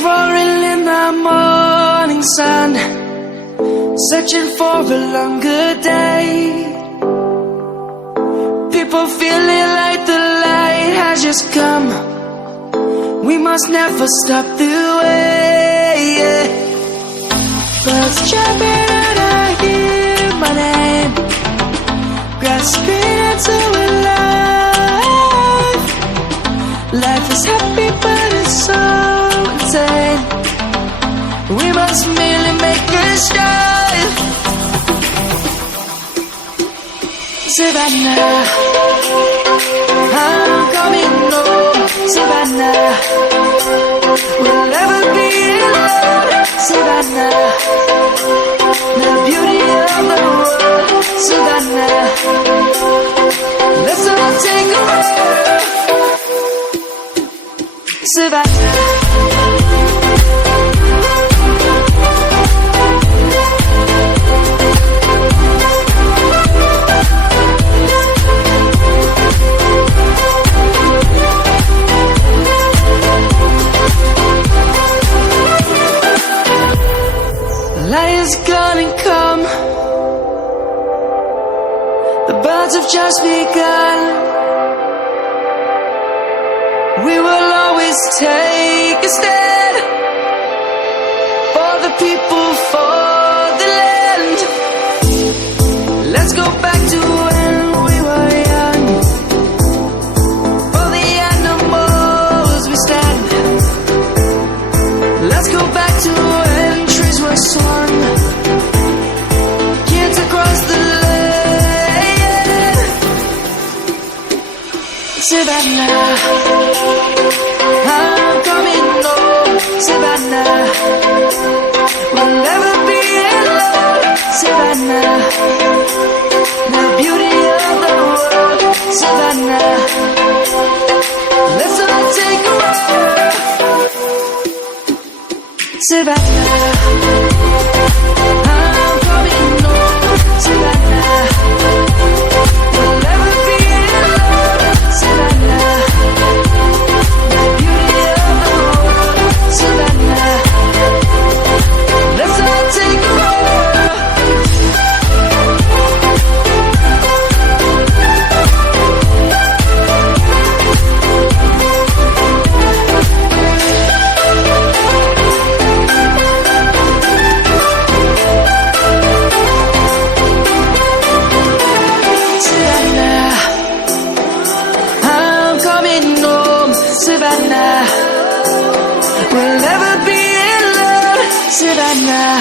Lions roaring in the morning sun, searching for a longer day. People feeling like the light has just come. We must never stop the way. Birds jumping and I hear my name, grasping into a life. Life is happy but it's so insane. We must merely make a strive. Savannah, I'm coming home. Savannah, we'll never be alone. Savannah, the beauty of the world. Savannah, let's all take a ride. Savannah, light is gonna come. The birds have just begun. We will always take a stand for the people, for the land. Let's go back to when we were young. For the animals we stand. Let's go back to when trees were swung, kids across the land. Savannah, I'm coming home. Savannah, we'll never be alone. Savannah, the beauty of the world. Savannah, let's all take a ride. Savannah, I'm coming home. Savannah, we'll never be alone. Savannah, the beauty of the world. Savannah, let's all take a ride. Savannah, we'll never be alone. Savannah,